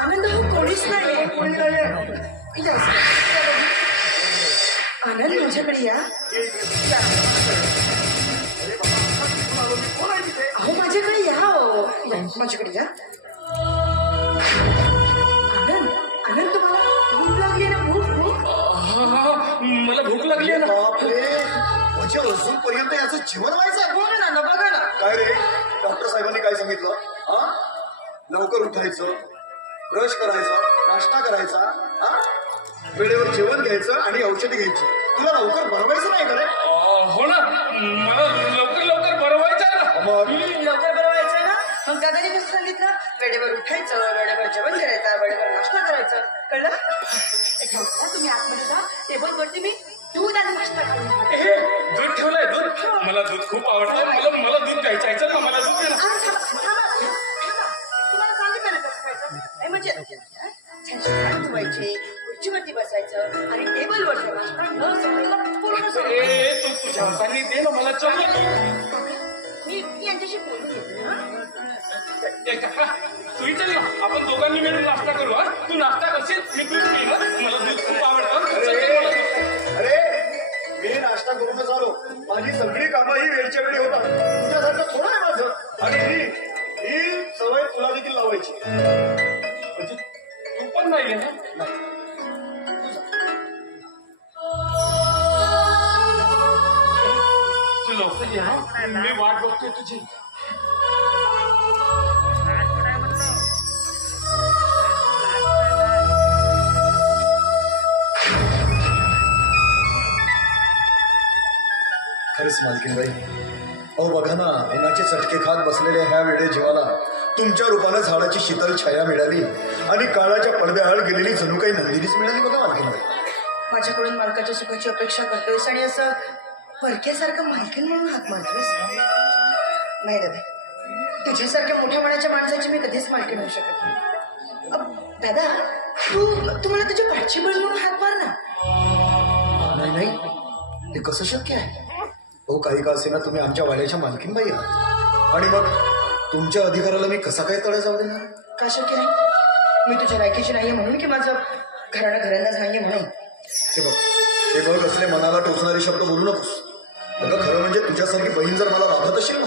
आनंद हो कोणी कोणीच नाही आनंद माझ्याकडे या अहो माझ्याकडे या हो माझ्याकडे या आनंद आनंद तुम्हाला भूक लागली ना भूक मला भूक लागली ना बापरे म्हणजे अजूनपर्यंत याचं जीवन व्हायचं हो ना बघा ना काय रे डॉक्टर साहेबांनी काय सांगितलं हा लवकर उठायचं ब्रश करायचा नाश्ता करायचा हा वेळेवर जेवण घ्यायचं आणि औषधी घ्यायची तुला लवकर बरवायचं नाही का रे हो ना मला लवकर बरवायचं आहे ना लवकर बरवायचं ना मग दादानी कसं सांगितलं वेळेवर उठायचं वेळेवर जेवण करायचं वेळेवर नाश्ता करायचं कळलं तुम्ही आतमध्ये जा टेबल वरती मी दूध आणि नाश्ता करून दूध ठेवलंय दूध मला दूध खूप आवडतं मला दूध प्यायचं आहे चल ना मला दूध दे ना तुम्हाला सांगितलं ना कसं खायचं म्हणजे छान धुवायचे खुर्चीवरती बसायचं आणि टेबलवरचा नाश्ता न सगळं पूर्ण तू तुझ्या हाताने दे ना मला चल मी यांच्याशी बोलून घेते तूही चल ना आपण दोघांनी मिळून नाश्ता करू हा तू नाश्ता करशील मी दूध पिईन मला दूध खूप आवडतं अरे मी नाश्ता करूनच आलो माझी सगळी कामं ही वेळच्या वेळी होतात तुझ्यासारखं थोडं आहे माझं आणि ही सवय तुला देखील लावायची म्हणजे तू पण नाही ना तू लवकर या मी वाट बघतोय तुझी खरंच मालकीनबाई अहो बघा ना उन्हाचे चटके खात बसलेल्या ह्या वेळे जीवाला तुमच्या रूपानं झाडाची शीतल छाया मिळाली आणि काळाच्या पडद्याआड गेलेली जणू काही नंदिनीच मिळाली बघा मालकीनबाई माझ्याकडून मालकाच्या सुखाची अपेक्षा करतोयस आणि असं परक्यासारखं मालकीन म्हणून हात मारतोयस नाही दादा तुझ्यासारख्या मोठ्या मनाच्या माणसाची मी कधीच मालकीन होऊ शकत नाही दादा तू मला तुझ्या पाठची बळ म्हणून हात मार ना नाही ते कसं शक्य आहे हो काही का असे ना तुम्ही आमच्या वाड्याच्या मालकीनबाई आहात आणि मग तुमच्या अधिकाराला मी कसा काय तडा जाऊ देणार का शक्य नाही मी तुझ्या लायकीची नाहीये म्हणून की माझं घरांदाज नाहीये म्हणून हे बघ असले मनाला टोचणारे शब्द बोलू नकोस बघा खरं म्हणजे तुझ्यासारखी बहीण जर मला लाभत असेल ना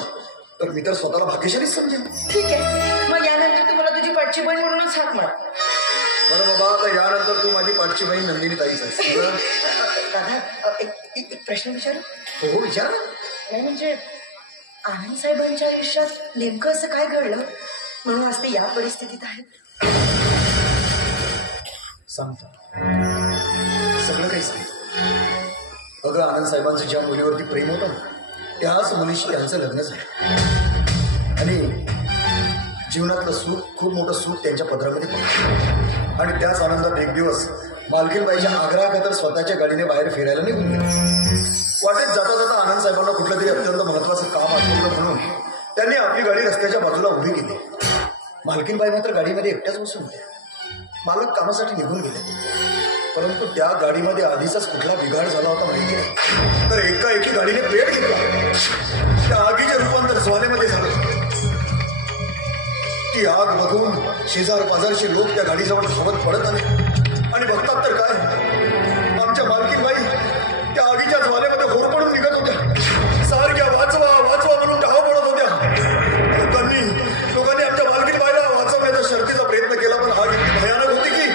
तर मी तर स्वतःला भाग्यशालीच समजेन ठीक आहे मग यानंतर तू मला तुझी पाठची बहीण म्हणूनच हात मार बरं बाबा आता यानंतर तू माझी पाठची बहीण नंदिनी ताईच आहेस दादा एक प्रश्न विचारू हो विचार नाही म्हणजे आनंद साहेबांच्या आयुष्यात नेमकं असं काय घडलं म्हणून आज ते या परिस्थितीत आहेत सांगतो सगळं काही सांगतो अगं आनंद साहेबांचं ज्या मुलीवरती प्रेम होतं त्याच मुलीशी त्यांचं लग्न झालं आणि जीवनातलं सुख खूप मोठं सुख त्यांच्या पदरामध्ये पडलं आणि त्याच आनंदात एक दिवस मालकीनबाईच्या आग्रहाखातर स्वतःच्या गाडीने बाहेर फिरायला निघून गेले वाटेत जाता जाता आनंद साहेबांना कुठलं तरी अत्यंत महत्वाचं काम आठवलं म्हणून त्यांनी आपली गाडी रस्त्याच्या बाजूला उभी केली मालकीनबाई मात्र गाडीमध्ये एकट्याच बसून होत्या मालक कामासाठी निघून गेले परंतु त्या गाडीमध्ये आधीचाच कुठला बिघाड झाला होता माहिती नाही तर एकाएकी गाडीने पेट घेतला त्या आगीचे रूपांतर ज्वालेमध्ये झालं ती आग बघून शेजार पाजारचे लोक त्या गाडीजवळ धावत पडत आले आणि बघतात तर काय आमच्या मालकीनबाई त्या आगीच्या ज्वालेमध्ये होरपडून निघत होत्या सारख्या वाचवा वाचवा म्हणून धाव पडत होत्या लोकांनी आमच्या मालकीनबाईला वाचवण्याचा शर्तीचा प्रयत्न केला पण आग इतकी भयानक होती की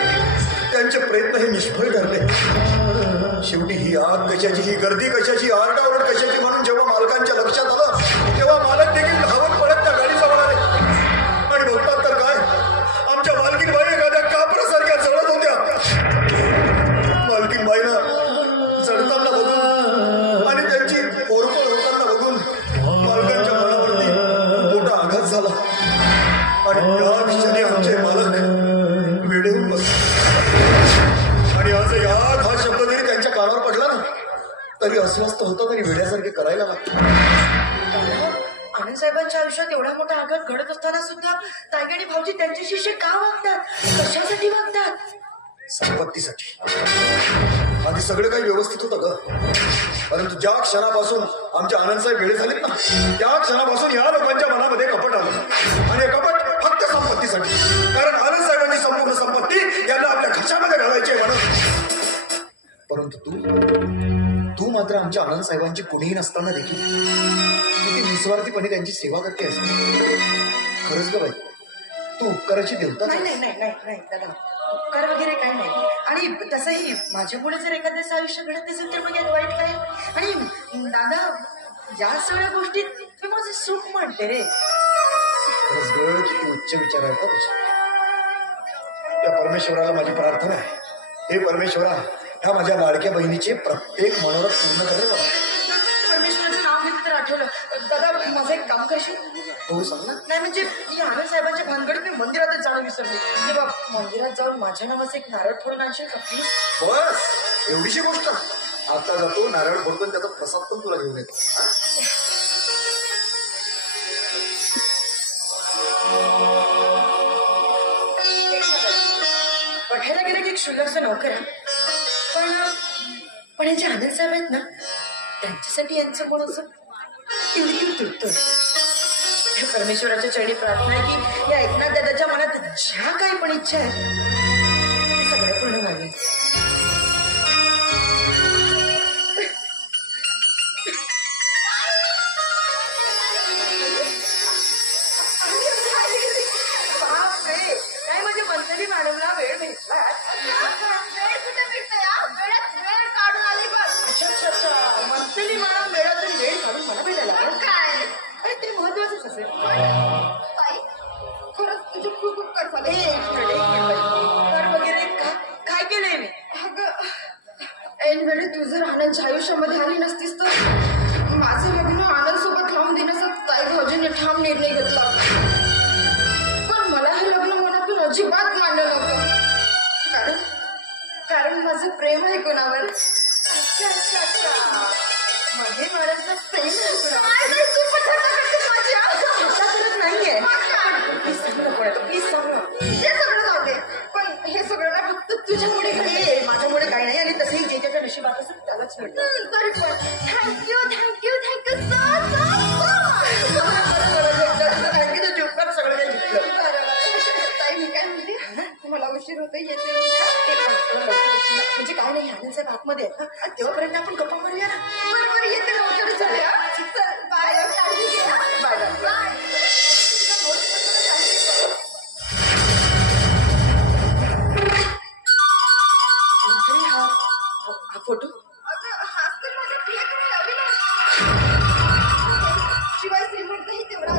त्यांचे प्रयत्न हे निष्फळ ठरले शेवटी ही आग कशाची ही गर्दी कशाची आरडाओरड कशाची म्हणून जेव्हा मालकांच्या लक्षात आलं तेव्हा मालक देखील धावत पडत त्या गाडीजवळ आले आणि बघतात तर काय आमच्या मालकीनबाई एखाद्या कापरासारख्या जळत होत्या मालकीनबाईला जळताना बघून आणि त्यांची ओरपळ होताना बघून मालकांच्या मनावरती मोठा आघात झाला आणि त्या क्षणी आमचे मालक वेडून बसले आणि आज याद हा शब्द जरी त्यांच्या कानावर पडला ना तरी अस्वस्थ होतं तरी वेड्यासारखे करायला लागतं आनंद साहेबांच्या आयुष्यात एवढा मोठा आघात घडत असताना सुद्धा ताई आणि भाऊजी त्यांचे शिष्य का वागतात कशासाठी वागतात संपत्तीसाठी आधी सगळं काही व्यवस्थित होतं ग परंतु ज्या क्षणापासून आमच्या आनंदसाहेब वेळे झालेत ना त्या क्षणापासून या लोकांच्या मनामध्ये कपट आलं आणि कपट फक्त संपत्तीसाठी कारण आनंदसाहेबांची संपूर्ण संपत्ती परंतु तू मात्र आमच्या आनंद साहेबांची कुणीही नसताना देखील किती निस्वार्थीपणे त्यांची सेवा करते असं. खरंच ग बाई, तू उपकाराची देवता. नाही नाही नाही नाही नाही दादा, उपकार वगैरे काय नाही. आणि तसंही माझ्यामुळे जर एखाद्याचं आयुष्य घडत असेल तर मग यात वाईट काय. आणि दादा, या सगळ्या गोष्टीत मी माझं सुख म्हणते रे. खरंच ग, किती उच्च विचार आहेत तुझे. त्या परमेश्वराला माझी प्रार्थना आहे, हे परमेश्वरा, ह्या माझ्या लाडक्या बहिणीचे प्रत्येक मनोरथ पूर्ण करे बाबा. परमेश्वराचं नाव घेतलं तर आठवलं, दादा माझं एक काम करशील? हो सांग ना. नाही म्हणजे मी आनंद साहेबांच्या भानगडीत मी मंदिरातच जाणं विसरले. तेव्हा मंदिरात जाऊन माझ्या नावाचं एक नारळ फोडून आणशील का प्लीज? बस एवढीशी गोष्ट. आता जातो, नारळ फोडतो आणि त्याचा प्रसाद पण तुला घेऊन येतो. बघायला गेलं की एक क्षुल्लकचा नोकर आहे, पण हे जे आनंद साहेब आहेत ना, त्यांच्यासाठी यांचं कोण असं किरकिर तुटतं. परमेश्वराच्या चरणी प्रार्थना आहे की या एकनाथ दादाच्या मनात ज्या काही पण इच्छा आहेत ते सगळं पूर्ण व्हावी. काय म्हणजे मंथली मॅडमला वेळ भेटला? अच्छा, मंथली मॅडम वेळातून वेळ काढून मला भेटायला काय तरी महत्वाचंच असेल. खरंच तुझे खूप उपकार झाले. कर वगैरे काय केलंय मी? अगं, ऐन वेळी तू जर आनंदच्या आयुष्यामध्ये आली नसतीस तर माझं लग्न आनंद सोबत लावून देण्याचा ताई भाऊजीने ठाम निर्णय घेतला. पण मला हे लग्न मनातून अजिबात मान्य नव्हतं, कारण माझं प्रेम आहे कोणावर. अच्छा, माझे महाराजचं प्रेम आहे करत नाहीये. प्लीज सांग ना कोणाचं, प्लीज सांग ना. हे सगळं जाऊ दे, पण हे सगळं ना फक्त तुझ्यामुळे घडलंय. माझ्यामुळे काही नाही, आणि तसंही जे त्याच्या नशिबात असेल त्यालाच मिळतं. तरी पण थँक्यू सो उपकार सगळं काही घेतलं. ताई, मी काय म्हणते, मला उशीर होतोय, येते. म्हणजे काय नाही, आनंद साहेब आतमध्ये आहेत ना, तेव्हापर्यंत आपण गप्पा मारूया ना. बरोबर, येते लवकर. चालेल. चल, बाय. काळजी घे. Bye bye. हा फोटो अगं, हाच तर माझा प्रियकर आहे, अविनाश. शिवाय श्रीमंतही तेवढा.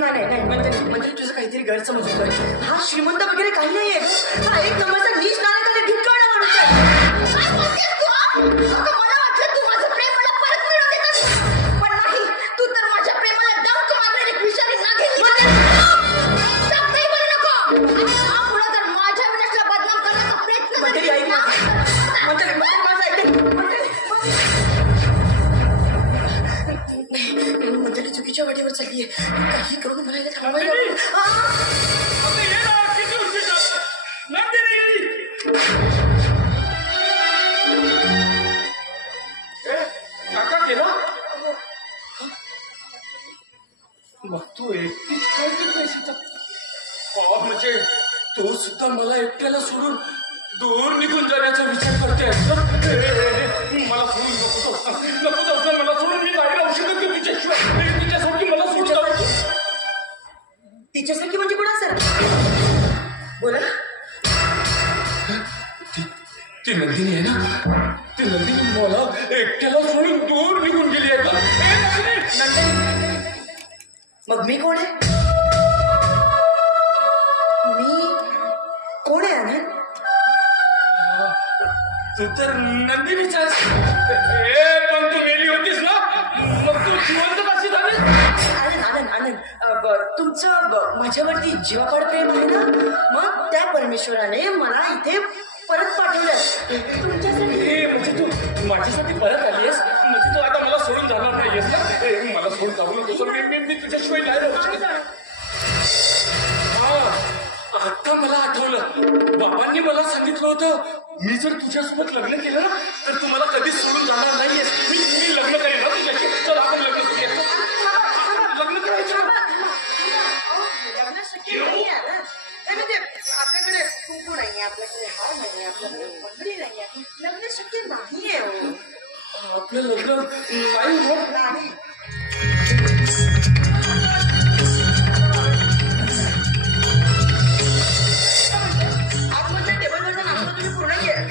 नाही म्हणजे तुझं काहीतरी गैरसमज होतोय. हा श्रीमंत वगैरे काही नाहीये. हा एक नंबरचा नीच नायक आणि धिक्कारणा माणूस आहे. काय बोलतेस तू? अगं, मला वाटलं तू माझं प्रेम मला परत मिळवून देतस, पण नाही. तू तर माझ्या प्रेमाला डंक मारणारी विषारी नागिन. नको. आणि हा पुढे तर माझ्या विनाशला बदनाम करण्याचा प्रयत्न मंडळी ऐक ना. मंडळी माझं ऐकते. मंडळी चुकीच्या वाटेवर चाललीये. काही करून मला इथे थांबवायला. आता ये ना, किती उशीर झाला. नंदिनी! काका गेला? मग तू एकटीच काय करतेस इथं? म्हणजे तो सुद्धा मला एकट्याला सोडून दूर निघून जाण्याचा विचार करतेस ना? मला सोडून नको मला सोडून मी नाही राहू शकत तिच्याशिवाय. तिच्यासाठी मला सोडून जाऊ. तिच्यासारखी म्हणजे कोणा सर? बोला ना. ती नंदिनी आहे ना, ती नंदिनी मला एकट्याला सोडून दूर निघून गेली आहे का? नंदिनी, मग मी कोण आहे? मी कोण आहे आनंद? तू तर नंदिनीच आहेस. पण तू मेली होतीस ना, मग तू जिवंत कशी झालीस? आनंद तुमचं माझ्यावरती जीवापाड प्रेम आहे ना, मग त्या परमेश्वराने मला इथे परत पाठवलं तुमच्यासाठी. म्हणजे तू माझ्यासाठी परत आलीस? म्हणजे तू आता मला सोडून जाणार नाहीयेस ना? मला सोडून जाऊ नको. मी तुझ्याशिवाय नाही राहू शकत. हा, आता मला आठवलं. बाबांनी मला सांगितलं होतं, मी जर तुझ्यासोबत लग्न केलं ना तर तू मला कधीच सोडून जाणार नाहीयेस. मी लग्न करेन ना तुझ्याशी. चल आपण लग्न करूया. लग्न करायचं. लग्न शक्य नाही आहे ना. म्हणजे आपल्याकडे कुंकू नाही आपल्याकडे हार नाही, आपल्याकडे मंडळी नाहीये, लग्न शक्य नाहीये हो. आपलं लग्न नाही होत. नाही. आतमधल्या टेबलवरचा नाश्ता तुम्ही पूर्ण केला.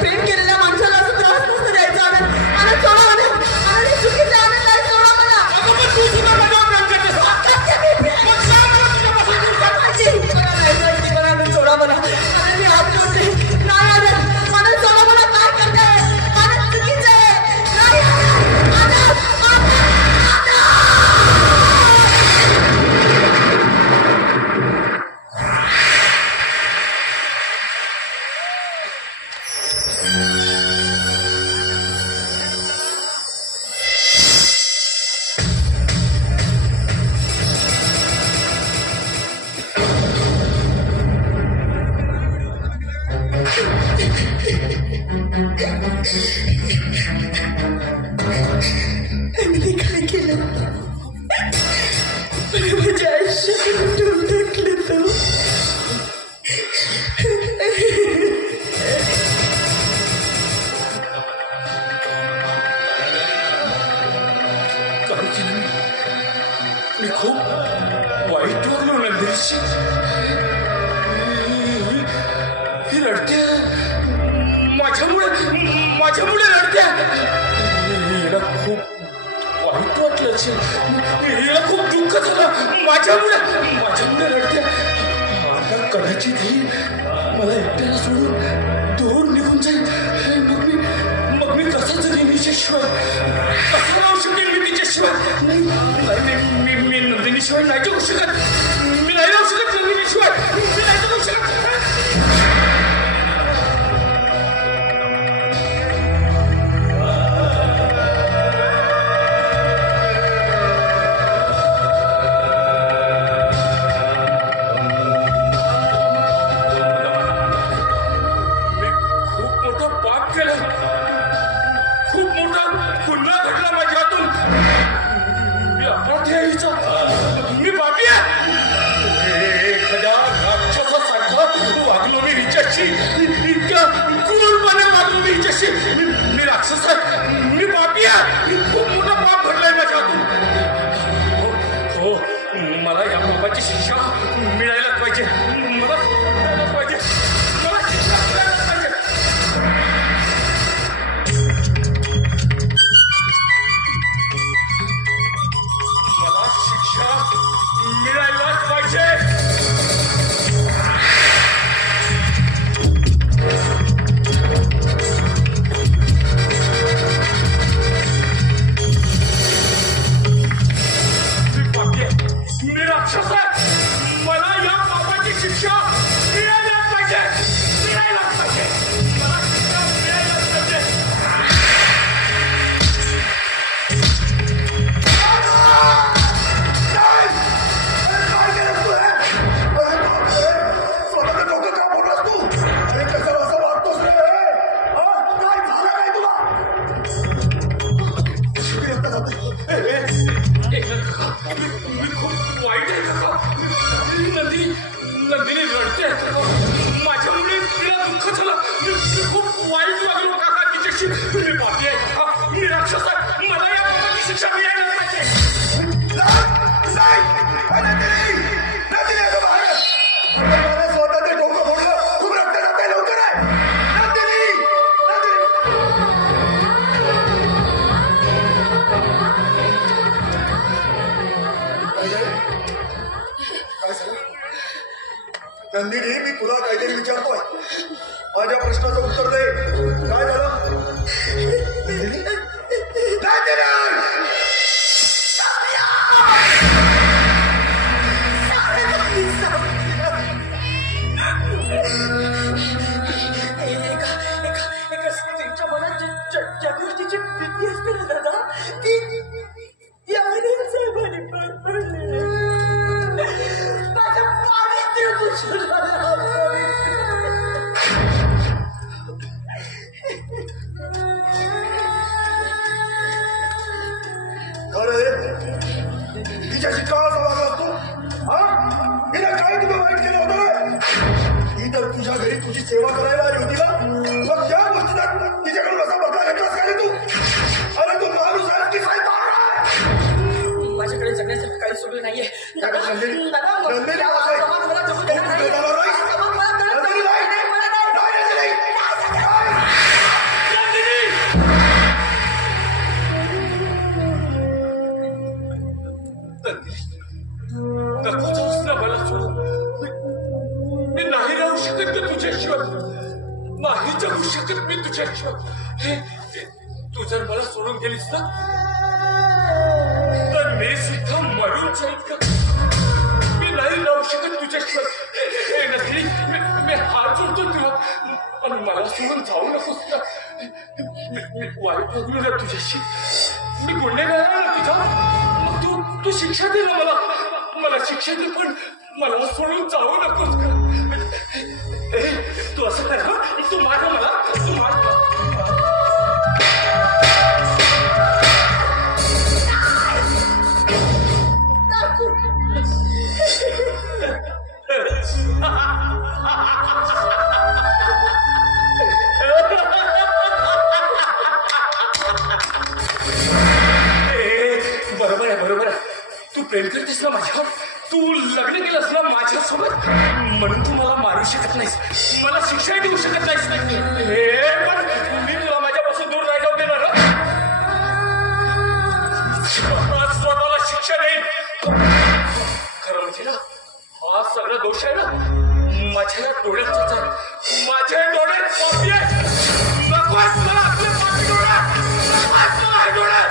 प्रेम केलेल्या माणसाला असं त्रास नसतं द्यायचा. खूप वाईट वागलो नंदिनीशी. ही रडते माझ्यामुळे रडते. हिला खूप वाईट वाटलं असेल. हिला खूप दुःख झालं माझ्यामुळे रडते. आता कदाचित ही मला एकट्याला सोडून दूर निघून जाईल. मग मी कसं जगेन हिच्याशिवाय? कसं राहू शकेल मी तिच्याशिवाय? नाही, मी नंदिनीशिवाय नाही जगू शकत. मी नाही राहू शकत नंदिनीशिवाय. मी नाही जगू शकत. मी राक्षस आहे. मी पापी आहे. मी खूप मोठा पाप घडलाय माझ्या हातून. हो, मला या पापाची शिक्षा मिळायलाच पाहिजे. मला मिळायलाच पाहिजे. मला शिक्षा मिळायलाच पाहिजे. मला शिक्षा मिळायलाच पाहिजे. मला या पापाची शिक्षा मिळायलाच पाहिजे. मिळायलाच पाहिजे. मला शिक्षा मिळायलाच पाहिजे. स्वतःचं डोकं का बोललास तू? अरे कशाला असं वागतोस रे? काय झालं काय तुला? मी खूप वाईट आहे काका. नंदिनी रडते माझ्यामुळे. तिला दुःख झालं. मी खूप वाईट वागलो काका तिच्याशी. मी पापी आहे काका. मी राक्षस आहे. मला या पापाची शिक्षा मिळायला पाहिजे. स्वतःचं डोकं फोडलं. खूप रक्त जाते. लवकर आहे नंदिनी. नंदिनी, मी तुला काहीतरी विचारतोय. माझ्या प्रश्नाचं उत्तर दे. काय झालं? एका स्त्रीच्या मनात ज्या गोष्टीची भीती असते ना दादा, ती या साहेबांनी पडली. माझ्या पाणी खरं तिच्याशी का असा वागलास तू? हिला काय तुला वाईट केलं होतं? ही तर तुझ्या घरी तुझी सेवा करायला आली होती ना. मग त्या गोष्टीचा तिच्याकडून कसा बदला घेतलास काय तू? अरे तू माणूस आहे की काय? माझ्याकडे जगण्यासाठी काही सोडलं नाहीये. मी नाही राहू शकत तुझ्याशिवाय. नाही जगू शकत मी तुझ्याशिवाय. तू जर मला सोडून गेलीस ना तर मी सुद्धा मरून जाईल का? मी नाही राहू शकत तुझ्याशिवाय. नक्की मी हात जोडतो तुला. पण मला सोडून जाऊ नकोस ना. मी वाईट वागलो ना तुझ्याशी. मी गुन्हेगार आहे ना तुझा. मग तू शिक्षा दे ना मला शिक्षा दे. पण मला सोडून जाऊ नकोस का? तू असं कर. तू मार मला. तू मार. प्रेम करतेस ना माझ्यावर, तू लग्न केलंस ना माझ्यासोबत, म्हणून तू मला मारू शकत नाहीस, मला शिक्षा देऊ शकत नाहीस. हे पण मी तुला माझ्यापासून दूर नाही जाऊ देणार. स्वतःला शिक्षा देईन. खरं म्हणजे ना हा सगळा दोष आहे ना माझ्या डोळ्याचाच आहे. माझ्या डोळ्यात पापी आहे. नकोच मला आपले पापी डोळ्या. नकोच मला हे डोळे.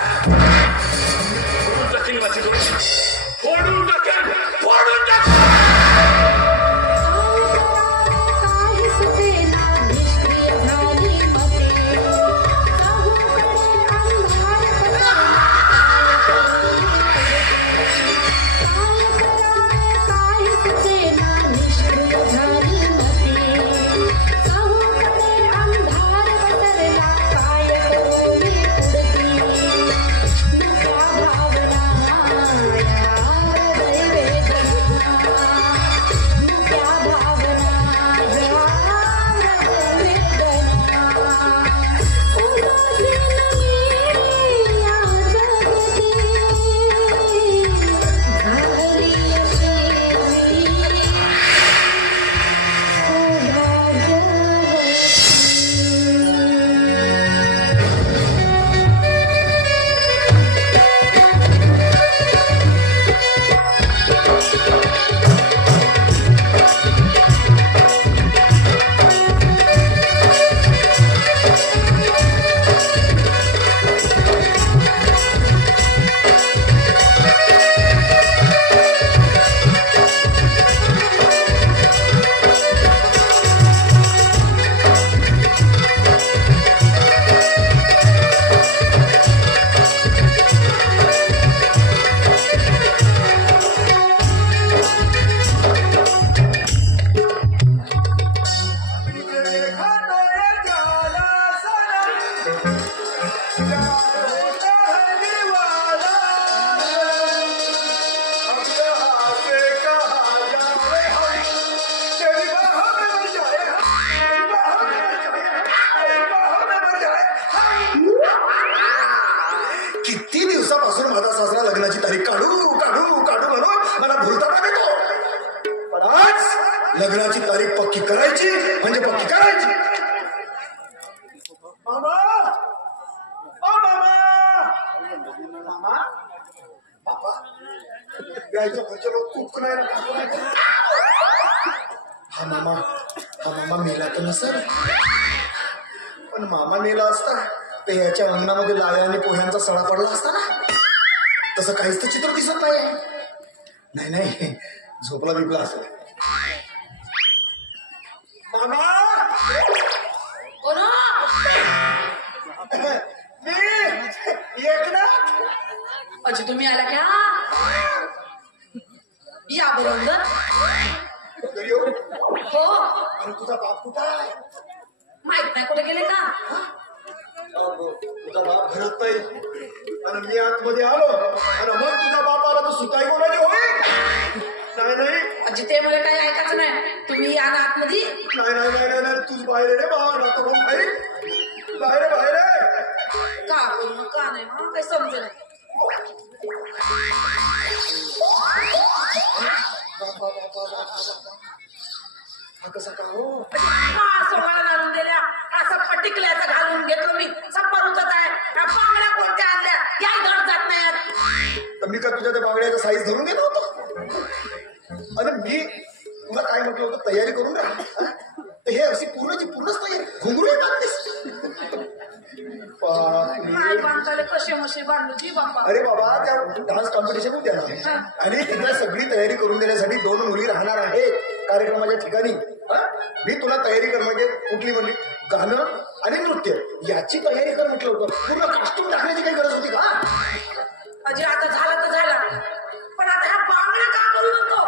फोडून टाकेन माझे डोळे. फोडून टाकेन. फोडून टाकेन. किती दिवसापासून माझा सासरा लग्नाची तारीख काढू काढू काढू म्हणून मला भुलताना देतो. पण आज लग्नाची तारीख पक्की करायची म्हणजे पक्की करायची. मामा, ओ मामा, मामा, बाबा, यायचं पुढच्या तूप नाही. हा मामा मेला तर नसेल, पण मामा मेला असता ते याच्या अंगणामध्ये लाया आणि पोह्यांचा सडा पडला असता ना. तसं काहीच तर चित्र दिसत नाही. नाही झोपला बिपला असेल. मामा मी एकनाथ. अच्छा तुम्ही आला क्या? या बरोबर. हो. आणि तुझा बाप कुठं आहे? माहित नाही कुठे गेले का? तुझा बाप घरात नाही आणि मी आतमध्ये आलो आणि मग तुझा बाप आला तर सुताई बोलायची होईल. नाही अजी ते मला काही ऐकायचं नाही. तुम्ही या ना आतमध्ये. नाही तुझ बाहेर रे बाबा. तो बाहेर का करू का नाही मग काही समजू नाही. हा कसा का हो? सोपाला घालून दिल्या असं पटिकल्याचं घालून घेतलं मी. सप्पर उचत आहे. बांगड्या कोणत्या आणल्या याही धड जात नाही. तर मी का तुझ्या त्या बांगड्याचा साईज धरून घेत होतो? आणि मी तुला काय म्हटलं होतं तयारी करून राहा. तर हे अशी पूर्णच तयारी घुंगरू कसे मसे बांधलो जी बाप्पा. अरे बाबा त्या डान्स कॉम्पिटिशन होत्या ना आणि तिथं सगळी तयारी करून देण्यासाठी 2 मुली राहणार आहेत कार्यक्रमाच्या ठिकाणी. मी तुला तयारी कर म्हणजे कुठली म्हणली गाणं आणि नृत्य याची तयारी कर म्हटलं होतं. पूर्ण कास्ट्यूम टाकण्याची काही गरज होती का? अजी आता झालं तर झालं पण आता ह्या बांगड्या का करू नको.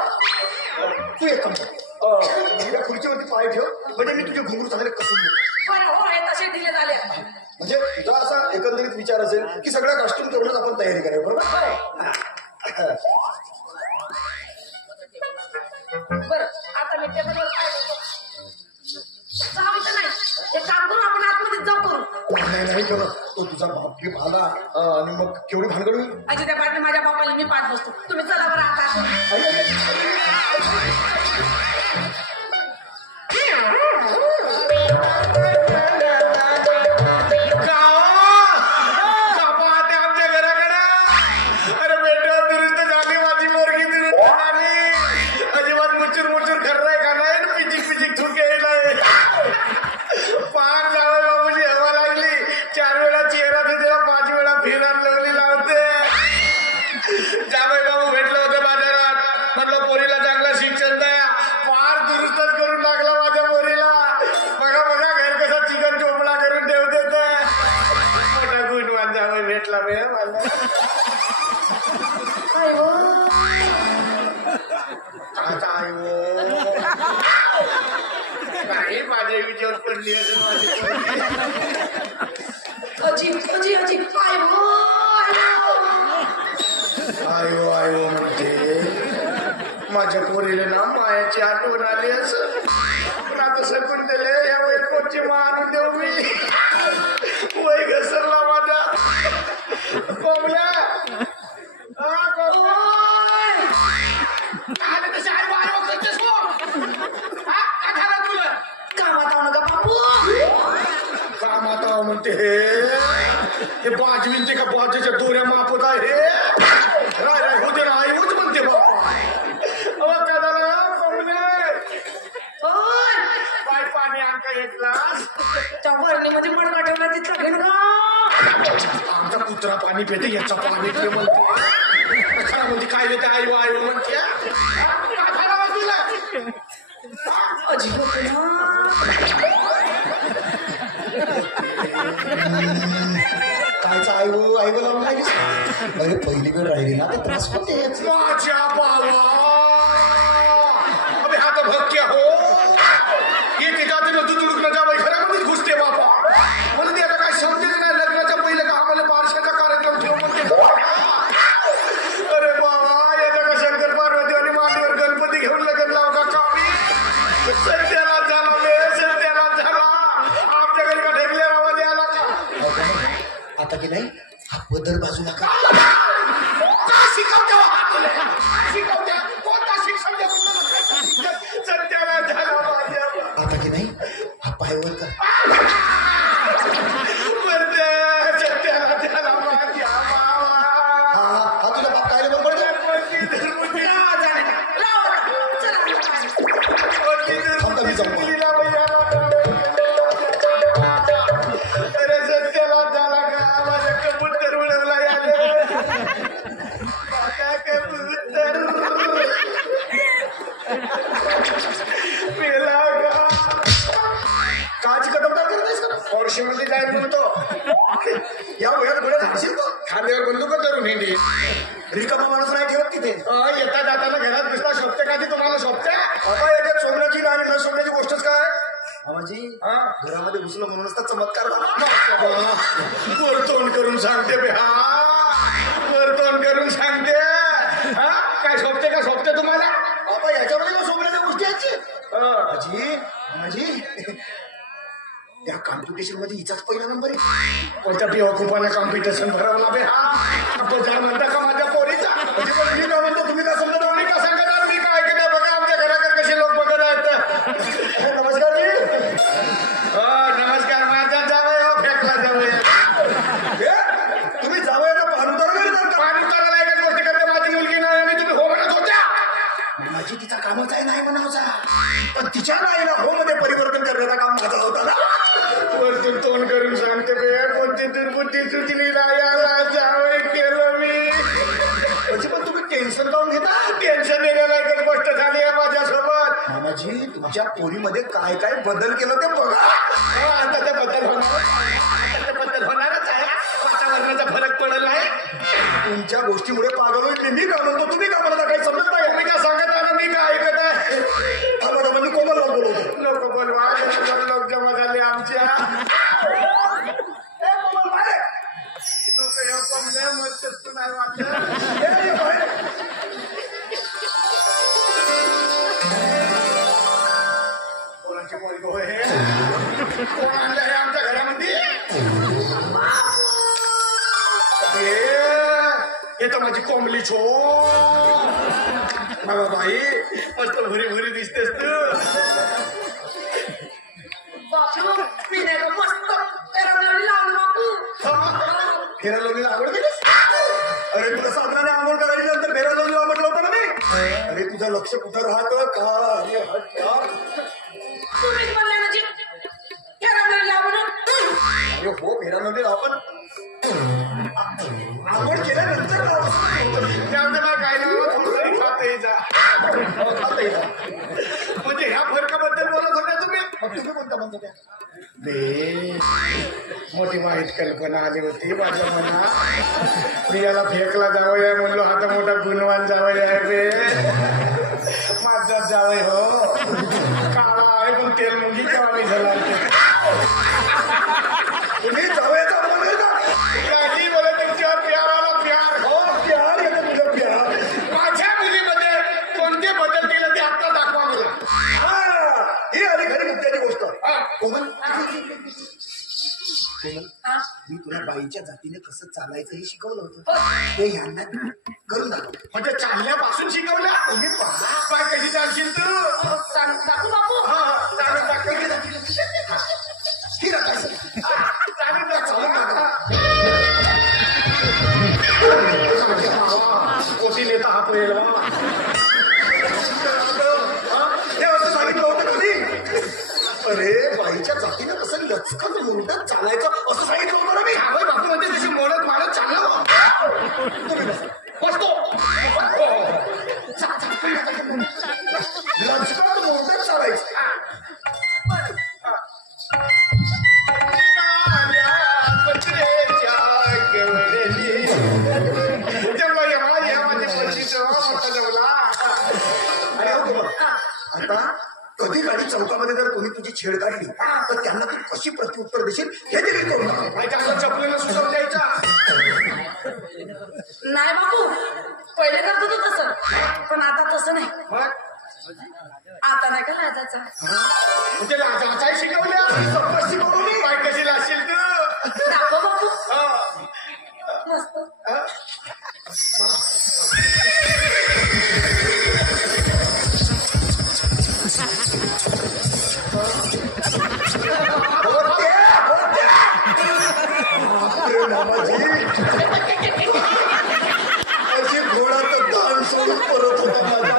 तू एक काम कर खुर्चीवरती पाय ठेव म्हणजे मी तुझे घुंगरू चांगले कसून देतो. हो हे तसे दिले झाले. म्हणजे तुझा असा एकंदरीत विचार असेल की सगळ्या कॉस्ट्यूम करूनच आपण तयारी करावी बरोबर. बरं आता मी टेबलवर काय जाऊ तर नाही. एक काम करू आपण आतमध्ये जाऊ करू. नाही करू. तो तुझा तुमचा बाप की आला आणि मग केवढी भानगड होईल. अजय त्या पाठी माझ्या बापाला मी पाठ बसतो. तुम्ही चला बरं आता. आमच्या घराकडे अरे बेटा दुरुस्त झाली माझी मोरगी दुरुस्त झाली. अजिबात मुचूर मुचूर खर्राय का नाही पिचिक पिचिक थुके पाच जावं बाबूची हवा लागली. 4 वेळा चेहरा तिला 5 वेळा फिरायला लागली लावते. जावई बाबू भेटलं होतं बाजारात. म्हटलं पोरीला चांगलं शिक्षण द्या. फार दुरुस्तच करून टाकला माझ्या पोरीला. बघा बघा घर कसं चिकन चोपडा करून ठेवते. मोठा गुणवान जावई भेटला बे मला. आता नाही माझ्या विजयावर पडली असं माझी अजी अजी अजी आयो आयो म्हणते. माझ्या पोरीला ना मायाची आठवण आली असं. पण आता सकून दिले या कोणची मान देऊ मी. वय घसरला माझा कोंबल्या. कामात आहो म्हणते हे बाज विनते का बाजूच्या दोऱ्या मापत आहे. राय राय होते ना आई होत म्हणते बापा. काय झालं कोंबल्या? पाय पाणी आणका एक ग्लास. त्या बरणीमध्ये मडका ठेवला तिथला घेऊन का. आमचा कुत्रा पाणी पिते याचा पाणी पे म्हणते. म्हणजे काय येते आई आई म्हणते. काय झालं तुला? अजी होते ना. कायचा आईव लावून नाही. अरे पहिली वेळ राहिली ना ते त्रास होते. माझ्या बाबा अबे हा तर भक्या हो. येते जाते ना तू दुडकण्याच्या वैखरामध्येच घुसते बाबा. म्हणून आता काय समजेल नाही. लग्नाच्या पहिले का आम्हाला बारशाचा कार्यक्रम ठेव म्हणते. अरे बाबा येतं का शंकर पार्वती आणि मांडीवर गणपती घेऊन लग्न लावता कामी. सत्याला झाला बे सत्याला झाला. आमच्या घरी का ढेकल्या रावाने आला का. आता की नाही हा पदर बाजू नका. शिकवते शिकवते कोणता शिक्षण सत्याला झाला माझ्या. आता की नाही हा पायवर का. सत्याला झाला माझ्या हा तुझा बाप काय बरोबर थांबता मी जाऊ. अरे सत्याला झाला का माझ्या कबूतर उडवला कबूतर मेला का. काची कटकटा करत नाहीस का. वर्षामध्ये काय म्हणतो या वयात गोळ्यात हाणशील तो. खांद्यावर बंदूक धरून हिंडी. रिकामा माणूस नाही ठेवत तिथे. येता जाताना घरात दिसला शोभते का ती तुम्हाला शोभते. बाबा याच्यात सोमनाची आणि न सोमनाची गोष्टच काय. मामाजी हा? घरामध्ये घुसलं म्हणूनच तर चमत्कार झाला. वर्तवण करून सांगते बे. हा वर्तवण करून सांगते. हा काय शोभते का शोभते तुम्हाला. बाबा याच्यामध्ये सोमनाच्या गोष्टी आहेत. मामाजी त्या कॉम्पिटिशन मध्ये हिचाच पहिला नंबर आहे. कोणत्या बेवकुपाने कॉम्पिटिशन भरवला बे. हा बजार म्हणता का माझ्या पोरीचा. म्हणजे मी काय म्हणतो तुम्ही काय समजत. मी का सांगणार मी काय ऐकत बघा आमच्या घराकडे कसे लोक बघत आहेत. नमस्कार जी. नमस्कार माझा जावई हो फेकला जावई. तुम्ही जावं का पाणी उतारा. पाणी उतारायला एक गोष्टी करते. माझी मुलगी नाही आणि तुम्ही हो म्हणत होत्या. माझी तिचा कामच आहे नाही म्हणावचा. पण तिच्या नाही ना हो मध्ये परिवर्तन करण्याचा काम माझा होता ना. वरतून तोंड करून सांगते बे. कोणती दुर्बुद्धी सुचली याला जावई केलं मी. म्हणजे पण तुम्ही टेन्शन काऊन घेता. टेन्शन येण्याला एक गोष्ट झाली आहे माझ्यासोबत. मामाजी तुमच्या पोरीमध्ये काय काय बदल केलं ते बघा. आता ते बदल होणारच आहे. वातावरणाचा फरक पडला आहे. तुमच्या गोष्टीमुळे पागल होईल. मी काय म्हणतो तुम्ही काय म्हणता काही समजत नाही. मी काय सांगत आहे मी काय ऐकत आहे. मी कोमलला बोलवतो. लोक बोलवा लोक जमा झाले आमच्या. लोक मस्त नाही वाटत. कोणाची मुलगी होय. कोण आणलं हे आमच्या घरामध्ये. हे तर माझी कोंबली छो बाई मस्त भुरी भुरी दिसतेस तू. बापू मी नाही का मस्त फेरावलेली लागलो बापू. फेरालोनी आवड केलीस? अरे तुला साबणाने आंघोळ करायची नंतर फेरालोनी म्हटलं होतं ना मी. अरे तुझं लक्ष कुठं राहतं का? तुम्हीच म्हणले म्हणजे फेरावलेली लागलो. अरे हो फेरालोनी आपण आंघोळ केल्यानंतर त्यामुळे काय नाही खाते जा म्हणजे ह्या फरकाबद्दल बोलत होत्या तुम्ही. मग तुम्ही कोणता म्हणता त्या? बे मोठी वाईट कल्पना आली होती माझ्या मनात. प्रियाला फेकला जावं म्हणलो आता मोठा गुणवान जावं आहे बे. माझा जावय हो काळा आहे पण तेल मुंगीच्या वाणी झाला. तुम्ही जावयाचा म्हणत का? काही बोलत तुमच्यावर प्यार आला प्यार. हो प्यार येतं तुझं प्यार. माझ्या मुलीमध्ये कोणते बदल केले ते आता दाखवा मला. हा ही आली खरी मुद्द्याची गोष्ट. कोमल मी तुला बाईच्या जातीने कसं चालायचं हे शिकवलं होतं. ते ह्यांना करून दाखव. म्हणजे चालण्यापासून शिकवलं. तुम्ही बाय कशी चालशील तू. दाखवू बापू. चालून दाखव. ही राखायचं. चालून दाखव. कोटी नेता हा पहिला. हे असं सांगितलं होतं कधी? अरे बाईच्या जातीनं कसं लचकन मोडत चालायचं असं सांगितलं होतं ना मी. बापू म्हणजे तशी मोडत मारत चाललं. तुम्ही बसा. बसतो. लचकन मोडत चालायचं. आता कधी गाडी चौकामध्ये जर कोणी तुझी छेड काढली तर त्यांना तू कशी प्रत्युत्तर देशील हे देखील करू नका. चपलेला सुचव द्यायचा. नाही बापू पहिले करत होतो तसं पण आता तसं नाही. आता नाही का लाजायचं. म्हणजे लाजाचाही शिकवल्या शिकवली काय कशी लाशील तू. दाखव बापू. मस्त. अशी घोडाचं दान सोडून परत होता माझा.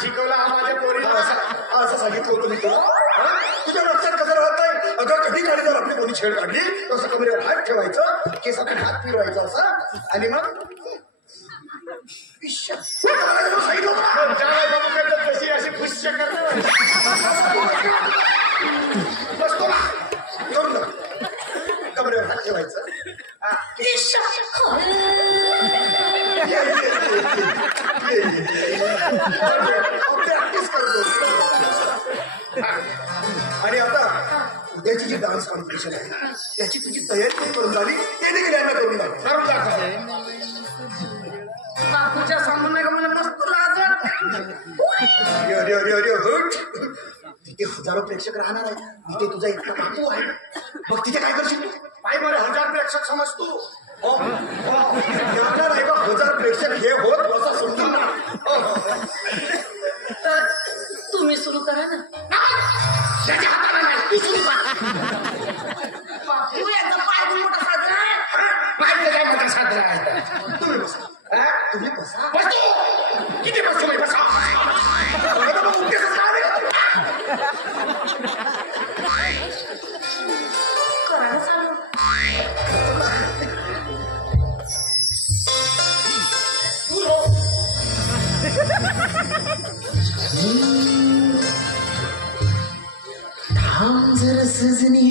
शिकवला हा माझ्या पोरीला. असं सांगितलं होतं मी तुला. तुझ्या लक्षात कसं राहत नाही. अगं कधी गाडी जर आपली कोणी छेड काढली तसं कमरेवर हात ठेवायचं केसात हात फिरवायचा असा आणि मग सांगितलं होतं. कशी अशी खुश बसतो ना करून नका. कमरेवर हात ठेवायचं. प्रॅक्टिस करतो. आणि आता उद्याची जी डान्स कॉम्पिटिशन आहे त्याची तुझी तयारी करून झाली ते देखील यांना करून दाखव. बापूच्या समोर नाही का मला मस्त लाज वाटते. तिथे हजारो प्रेक्षक राहणार आहेत. तिथे तुझा इतका बापू आहे. मग तिथे काय करशील तू? पाय बरं 1000 प्रेक्षक समजतो. येणार आहे का 1000 प्रेक्षक हे होत बसा समजून ना. तर तुम्ही सुरू करा ना. त्याच्या हाताला नाही तू सुरू कर. बापू याचा पाय मोठा साजरा आहे. माझं काय मोठा साजरा आहे. तुम्ही बसा. तुम्ही बसा. बसतो किती बसतो मी बसा. करा ना चालू. थांब जरा सजनी.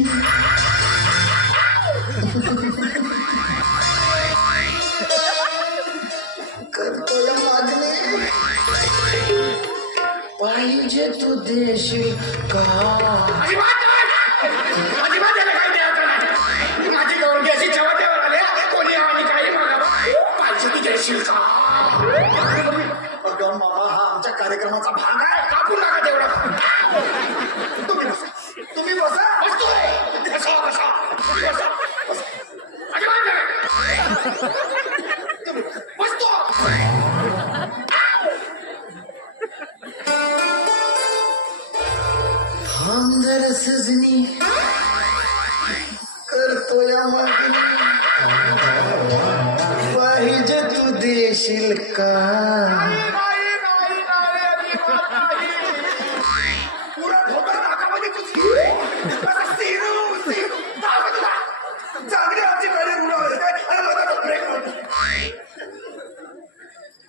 करतोय मागणे पाहिजे तू देशील का. अजिबात याला काही द्यायचं नाही. माझी गौरगी अशी चवट्यावर आल्या कोणी आणि काही मागावा पाहिजे तू देशील का. अगं मामा हा आमच्या कार्यक्रमाचा भाग आहे. कापून टाका तेवढा. तुम्ही बसा. तुम्ही बसा. बसतो या मागणी पाहिजे तू देशील का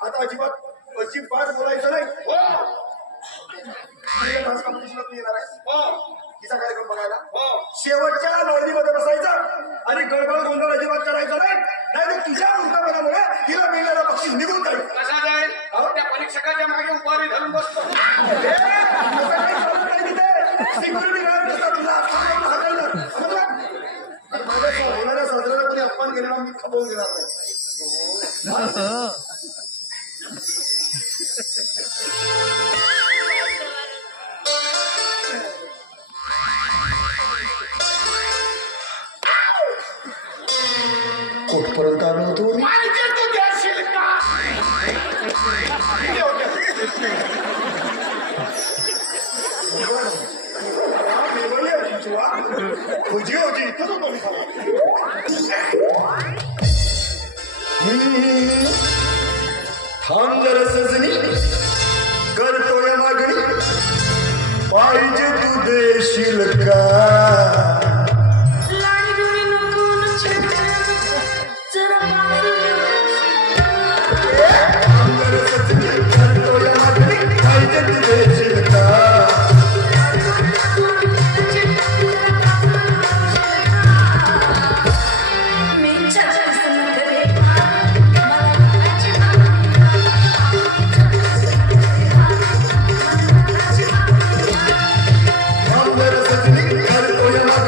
आता अजिबात बोलायचं नाही डान्स कॉम्पिटिशनात येणार आहे तिचा कार्यक्रम बघायला शेवटच्या नोंदीमध्ये बसायचं आणि गडबड गोंधळ अजिबात करायचं नाही नाही तुझ्या उलटापणामुळे तिला मिळणारा बक्षीस निघून जाईल कसा जाईल त्या परीक्षकाच्या मागे उभारी धरून बसतो सिक्युरिटी गार्ड होणाऱ्या साजऱ्याला कोणी अपमान केलेला मी खपवून घेणार नाही कुठपर्यंत आलो होतो खुजी होती इथंच होतो मी थांब जरा सजनी करतोय मागणी पाहिजे तू देशील का पाहिजे तू देशील का I'm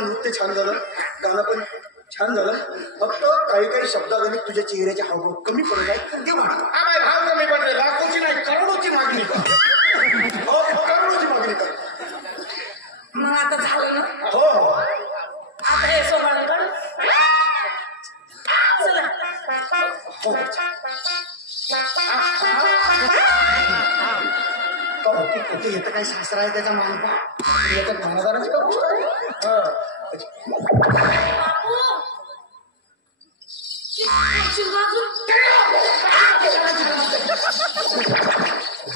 नृत्य छान झालं, गाणं पण छान झालं. फक्त काही काही शब्दागणित तुझ्या चेहऱ्याचे हावभाव कमी पडत आहेत तर ते वाढ. भाव कमी पडले, लाखोची नाही करोडोची मागणी कर. करोडोची मागणी कर. मग आता झालं ना? हो हो आता हे सोबत चला. हो. ते येतं काही सासरा आहे त्याचा मानपा येतं घाणादाराची का गोष्ट आहे? बापू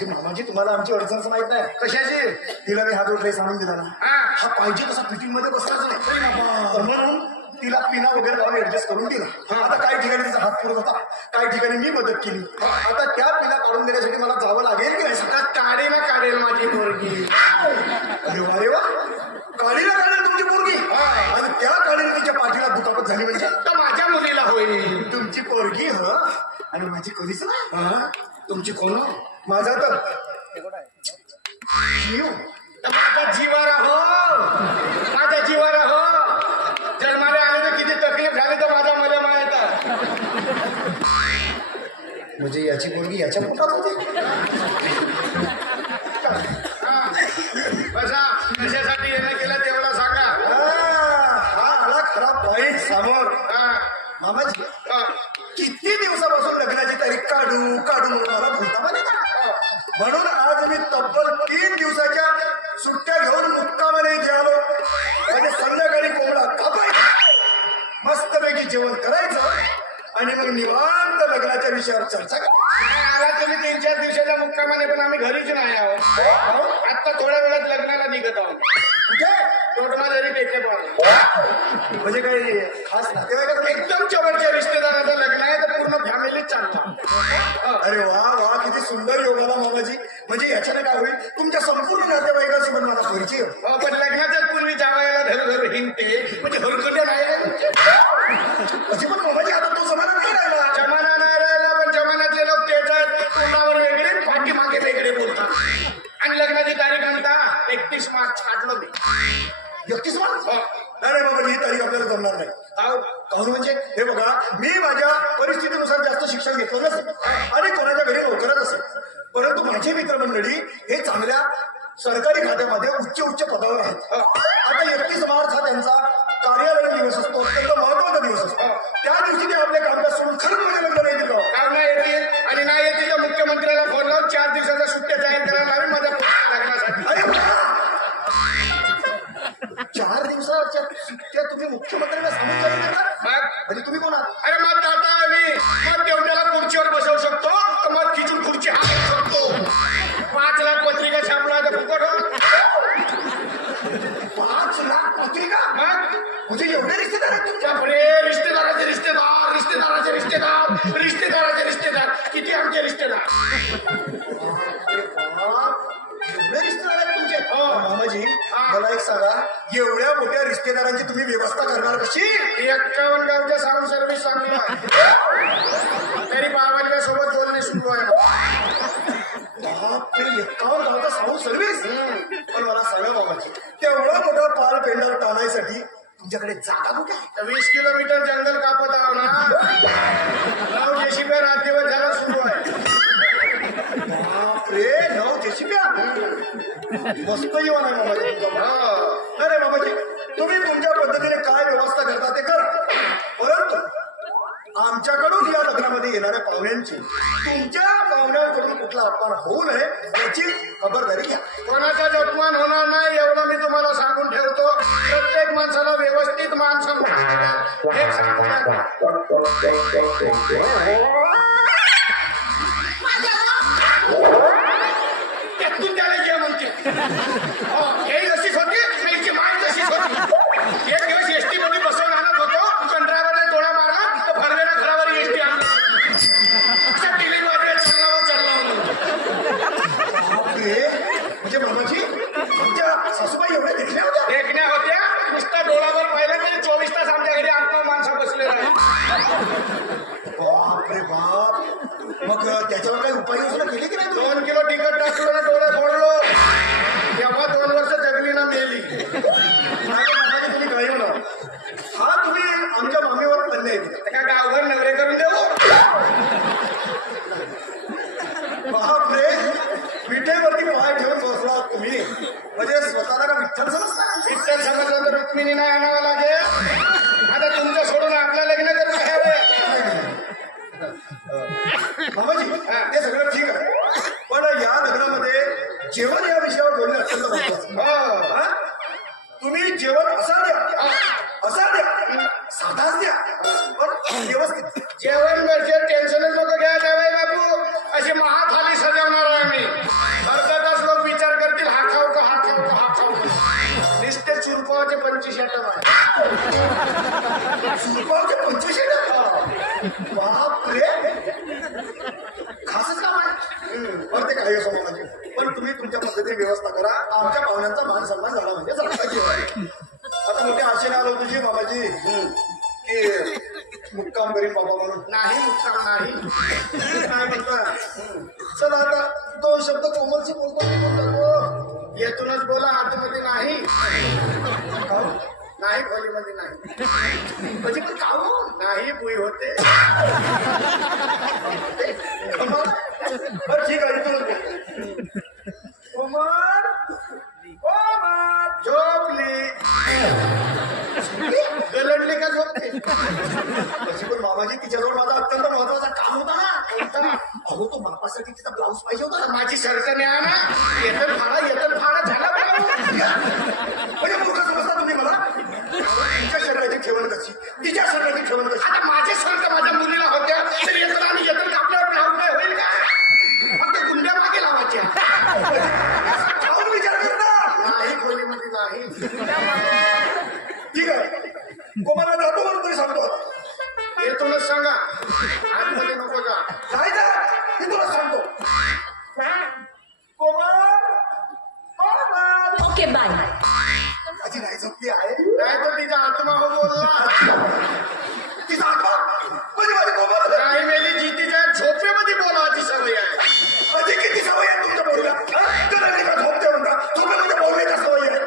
मामाजी तुम्हाला आमची अडचणच माहित नाही. कशाची? तिला मी हा जो ड्रेस आणून दिला ना, हा. हा पाहिजे तसा फिटिंग मध्ये बसलाच नाही. तर म्हणून तिला पिना वगैरे लावून ऍडजस्ट करून दिला. आता काही ठिकाणी तिचा हात पुरत होता, काही ठिकाणी मी मदत केली. आता त्या पिना काढून देण्यासाठी मला जावं लागेल की नाही? सगळ्यात काढेला काढेल माझी पोरगी. अरे वा रे वा, काळीला काढेल तुमची पोरगी. आणि त्या काळीला तिच्या पाठीला दुखापत झाली म्हणजे तर माझ्या मुलीला होईल. तुमची पोरगी ह आणि माझी कधीच ना. तुमची कोण? माझा तर जीव. माझा जीवार हो, माझ्या जीवार हो. जन्माला आले तर किती तकलीफ झाली तर माझा मला माहित. म्हणजे याची पोरगी याच्या पोटात होती. बसा, कशासाठी येणं केलं तेवढा सांगा. हा आला खरा पॉईंट समोर. मामाजी किती दिवसापासून लग्नाची तारीख काढू काढू म्हणून मला बोलता माहिती का? म्हणून आज मी तब्बल 3 दिवसाच्या सुट्ट्या घेऊन मुक्कामाने इथे आलो. म्हणजे संध्याकाळी कोंबडा कापायचा, मस्तपैकी जेवण करायचं आणि मग निवांत लग्नाच्या विषयावर चर्चा करायची. आला तुम्ही 3-4 दिवसाच्या मुक्कामाने, पण आम्ही घरीच नाही आहोत. आता थोड्या वेळात लग्नाला निघत आहोत. कुठे? तोडमा जरी पेटे पण म्हणजे काही खास नातेवाईक? एकदम जवळच्या रिश्तेदाराचं लग्न आहे तर पूर्ण फॅमिलीच चालणार. अरे वा वा, किती सुंदर योग आला मामाजी. म्हणजे याच्याने काय होईल, तुमच्या संपूर्ण नातेवाईकाशी पण माझा परिचय होईल. हो, पण लग्नाच्याच पूर्वी जावायला धरू हिंगते म्हणजे हरकुटे नाही ना तुमचे. अशी पण मामाजी आता तो जमाना नाही राहिला. जमाना नाही राहिला, पण जमान्यातले लोक त्याच्यात तोंडावर वेगळे पाठीमागे वेगळे बोलतात. आणि लग्नाची तारीख आणता 31 मार्च छाडलं मी. 31 मार्च? नाही बाबा, ही तारीख आपल्याला जमणार नाही. काहून म्हणजे हे बघा, मी माझ्या परिस्थितीनुसार जास्त शिक्षण घेतलं नसेल आणि कोणाच्या घरी नोकरच असेल, परंतु माझे मित्रमंडळी हे चांगल्या सरकारी खात्यामध्ये उच्च पदावर आहेत. आता 31 मार्च हा त्यांचा कार्यालयीन दिवस असतो, अत्यंत महत्वाचा दिवस असतो. त्या दिवशी ते आपले कामकाज सोडून खरंच माझ्या लग्न नाही देतो. काम नाही येतील आणि नाही येतील तर मुख्यमंत्र्याला फोन लावून 4 दिवसाच्या सुट्ट्या जाहीर करायला लावी माझ्या लग्नासाठी. अरे 4 दिवसाच्या सुट्ट्या तुम्ही मुख्यमंत्र्यांना सांगून जाऊ देणार? म्हणजे तुम्ही कोण आहात? अरे मग दाता मी मग तेवढ्याला खुर्चीवर बसवू शकतो, तर मग खिचून खुर्ची हात शकतो. 5 लाख पत्रिका छापला तर फुकट हो. 5 लाख पत्रिका? मग म्हणजे एवढे रिश्तेदार आहेत तुमच्या? बापरे, रिश्तेदाराचे रिश्तेदार, रिश्तेदाराचे रिश्तेदार, रिश्तेदाराचे रिश्तेदार, किती आमचे रिश्तेदार. एवढे रिश्तेदार आहेत तुमचे? मामाजी मला एक सांगा, एवढ्या मोठ्या रिश्तेदारांची तुम्ही व्यवस्था करणार कशी? 51 गावच्या साऊंड सर्व्हिस चांगली आहे, तरी बाबांच्या सोबत बोलणे सुरू आहे. बापरे, 51 गावचा साऊंड सर्व्हिस? पण मला सांगा मामाजी, तेवढा मोठा पाल पेंडर टाळायसाठी तुमच्याकडे जागा कुठे आहे? 20 किलोमीटर जंगल कापत आहो ना. 9 जेसीबी रात दिवस झाला सुरू आहे. बापरे, 9 जेसीबी? मस्त येऊन आहे मामाजी तुमचा. अरे मामाजी, तुम्ही तुमच्या पद्धतीने काय व्यवस्था करता ते करा, परंतु आमच्याकडून या लग्नामध्ये येणाऱ्या पाहुण्यांची तुमच्या पाहुण्यांकडून कुठला अपमान होऊ नये याची खबरदारी घ्या. कोणाचा अपमान होणार नाही एवढं मी तुम्हाला सांगून ठेवतो. प्रत्येक माणसाला व्यवस्थित मान सन्मान हे सांगतो. त्यातून त्याला जे म्हणते हे जशीच होती, माई जशीच होती. एक दिवस एसटी मध्ये बसवून आणत मग त्याच्यावर काही उपाययोजना केली की नाही तुम्ही? 2 किलो तिखट टाकलो ना डोळे फोडलो तेव्हा 2 वर्ष जगली ना मेली. नाही, तुम्ही काही म्हणा. हा तुम्ही आमच्या मामीवर अन्याय केला. त्या गावभर नवरे करून देऊ. बापरे, विटेवरती पाय ठेवून बसला तुम्ही. म्हणजे स्वतःला का विठ्ठल समजता? विठ्ठल समजलं तर रुक्मिणी नाही आणावं लागेल. आता तुमचं सोडून आपलं लग्न करून घ्यावं. मामाजी, ते सगळं ठीक आहे, पण या लग्नामध्ये जेवण या विषयावर बोलणं अत्यंत महत्वाचं. हा? तुम्ही जेवण असं द्या, असं द्या, साधाच द्या, पण व्यवस्थित जेवण. टेन्शनच नको घ्या जावई बापू, अशी महाथाली सजवणार आहे मी. भारतातच लोक विचार करतील हा खाऊ का, हा खाऊ का, हा खाऊ का. नुसते चुरपावचे 25 आयटम आहे. चुरपावचे 25 आयटम? बापरे, खासच काम आहे. बरं, ते काही असो मामाजी, पण तुम्ही तुमच्या पद्धतीने व्यवस्था करा. आमच्या पाहुण्यांचा मान सन्मान झाला म्हणजे चांगला. आता मोठ्या आशेने आलो तुझी मामाजी की मुक्काम करीन बाबा म्हणून. नाही, मुक्काम नाही. काय म्हणता? चला आता 2 शब्द कोमलशी बोलतो. येथूनच बोला, आतमध्ये नाही. नाही, खोलीमध्ये नाही. म्हणजे पण काऊ नाही, पुई होते. बरं ठीक आहे, इथूनच बोलतो. कोमल, कोमल झोपली. गलडली का झोपते? तशी पण मामाजी, तिच्याजवळ माझा अत्यंत महत्वाचा काम होता ना. कोणता? अहो, तो बापासाठी तिचा ब्लाऊज पाहिजे होता. माझी शर्ट न्या ना. येतन फाडा झाला. म्हणजे मूर्ख समजता तुम्ही मला? तिच्या शर्टाची ठेवण कशी, तिच्या शर्टाची ठेवण कशी. आता माझे शर्ट माझ्या मुलीला होत्या तर येतं आणि येतं आपल्यावर ब्लाऊज नाही होईल का? फक्त गुंड्या मागे लावायच्या. खाऊन विचार करता. नाही, खोलीमध्ये नाही. ठीक आहे, कोमाला जातो म्हणून तरी सांगतो. येतूनच सांगा, आतमध्ये नको जा. जायचं मी तुला सांगतो. कोमल, कोमल. Okay bye. माझी नाही झोपली आहे. नाही तर तिचा आत्मा हो बोलला. तिचा आत्मा म्हणजे माझी कोमल नाही मेली जी तिच्या झोपेमध्ये बोलावाची सवय आहे. म्हणजे किती सवय आहे तुमच्या बोलला? झोपते म्हणता, झोपेमध्ये बोलण्याच्या सवय आहे.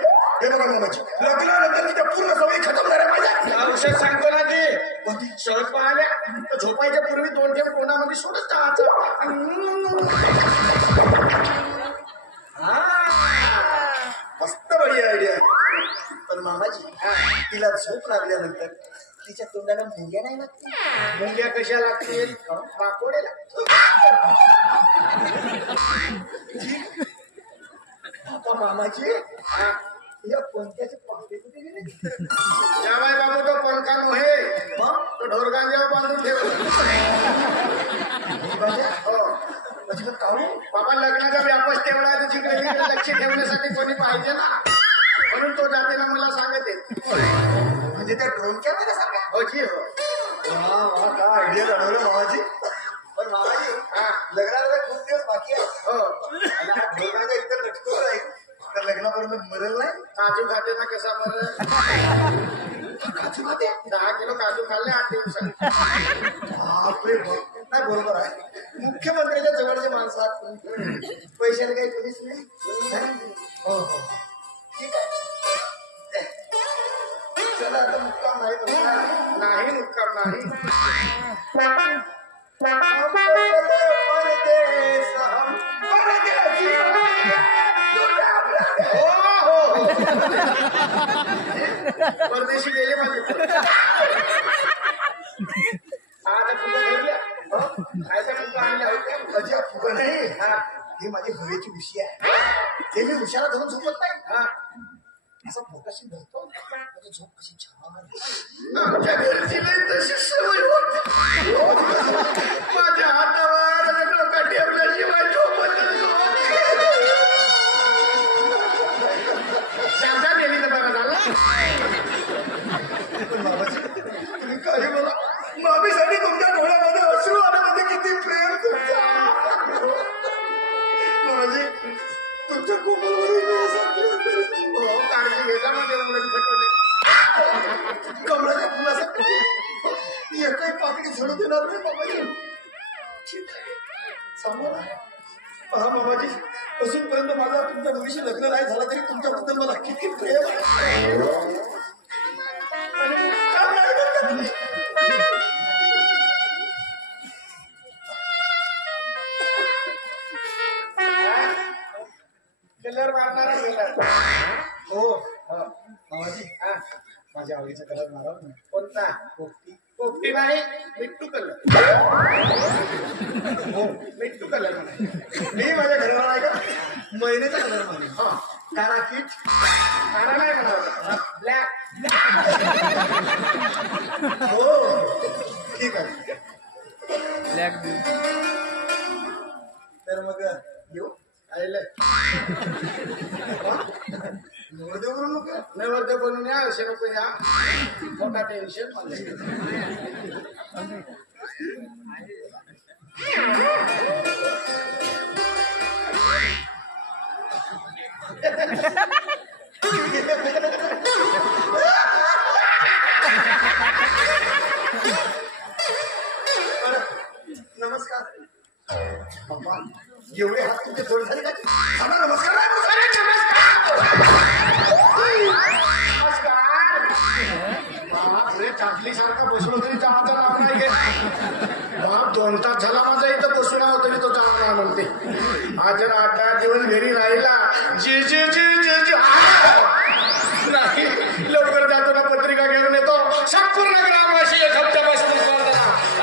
हे बघा मामाची, लग्नानंतर तिच्या पूर्ण सवयी खतम झाल्या पाहिजे. औषध सांगतो ना ते. कोणती? सहज पाहिल्या तर झोपायच्या पूर्वी 2 थेंब कोणामध्ये सोडत टाकायचं. मस्त बढी आयडिया. पण मामाजी, तिला झोप लागल्यानंतर तिच्या तोंडाला मुंग्या नाही लागतील. मुंग्या कशा लागतील? माकोडे लागतील. आता मामाजी, या पंख्याचे पंखे कुठे गेले? जावाय बाबू, तो पंखा नव्हे, तो ढोरगांजावर बांधून ठेवला. म्हणजे काहू बाबा, लग्नाचा व्यापास तेवढा आहे, तिकडे लक्ष ठेवण्यासाठी कोणी पाहिजे ना, म्हणून तो जाते ना मला सांगते. म्हणजे त्या ड्रोनच्या मध्ये सांगा. हो जी, हो. वा, काय आयडिया जाणवलं मामाजी. पण मामाजी, लग्नाला खूप दिवस बाकी आहे. हो, आणि हा ढोरगांजा इतर लटकवून राहील तर लग्नापर्यंत मरेल नाही. काजू खाते ना, कसा मरेल? काजू खाते? 10 किलो काजू खाल्ले 8 दिवसात. बापरे, नाही बरोबर आहे. मुख्यमंत्र्याच्या जवळचे माणसं आहात. पैशाला काही कमीच नाही. हो हो, ठीक आहे. चला आता मुक्काम नाही म्हणता. नाही, मुक्काम नाही. परदेशी गेले माझे. आता फुगा घेऊया. खायचा फुगा आणल्या होत्या. माझ्या फुगा नाही, ही माझी हवेची उशी आहे. ते मी उशाला धरून झोपत नाही. असा फोकाशी धरतो, माझी झोप कशी छान. आमच्या घरची नाही तशी सवय होती. माझ्या हातावर डोका ठेवल्याशिवाय झोपत जागा गेली तर बरं झालं. तुम्ही काही बोला, मामीसाठी तुमच्या डोळ्यामध्ये अश्रू आले म्हणजे किती प्रेम तुमचा. माझी तुमच्या कोमलवर काळजी घेता मध्ये कमळाच्या फुलासाठी एकही पाकडी झडू देणार नाही बाबा. ठीक आहे, सांगा ना. पहा मामाजी, अजूनपर्यंत माझा तुमच्या मुलीशी लग्न नाही झालं तरी तुमच्याबद्दल मला किती प्रेम आहे. आणि का नाही बरं का तुम्ही? कलर मारणारा कलर. हो मामाजी, माझ्या आवडीचा कलर मारा ना. कोणता? पोपटी नाही, मिट्टू कलर. हो मिट्टू कलर म्हणा. मी माझ्या घराला आहे का महिन्याचा कलर मारेन. हा, कारा किट. खाना नाही म्हणा, ब्लॅक. हो ठीक आहे. तर मग येऊ आयलं. नवरदेव म्हणून नको. नैवेद्य बनवून या, असे नको या. मोठा टेन्शन मला. नमस्कार बाबा. एवढे हात तुमचे जोड झाले का? सांगा नमस्कार. चाकली सारखा बसलो तरी चहाचा नाव नाही घेत. बाप 2 तास झाला माझा इथं बसून आहो तरी तो चहा नाही म्हणते. आज जर 8-10 दिवस घरी राहिला जी जी जी जी जी नाही, लवकर जातो ना, पत्रिका घेऊन येतो. संपूर्ण ग्रामवासी एक हप्त्यापासून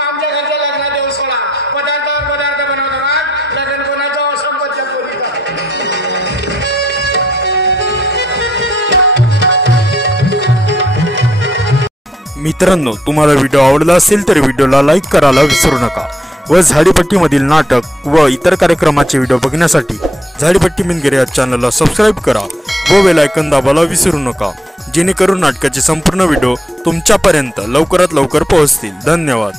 आमच्या घरच्या लग्नात येऊन सोडा. पदार्थावर पदार्थ बनवतात. लग्न कोणाचं असंबद्ध बोलीचा. मित्रांनो, तुम्हाला व्हिडिओ आवडला असेल तर व्हिडिओला लाईक करायला विसरू नका व झाडीपट्टीमधील नाटक व इतर कार्यक्रमाचे व्हिडिओ बघण्यासाठी झाडीपट्टी मिनगिरे या चॅनलला सबस्क्राईब करा व बेल आयकॉन दाबायला विसरू नका, जेणेकरून नाटकाचे संपूर्ण व्हिडिओ तुमच्यापर्यंत लवकरात लवकर पोहोचतील. धन्यवाद.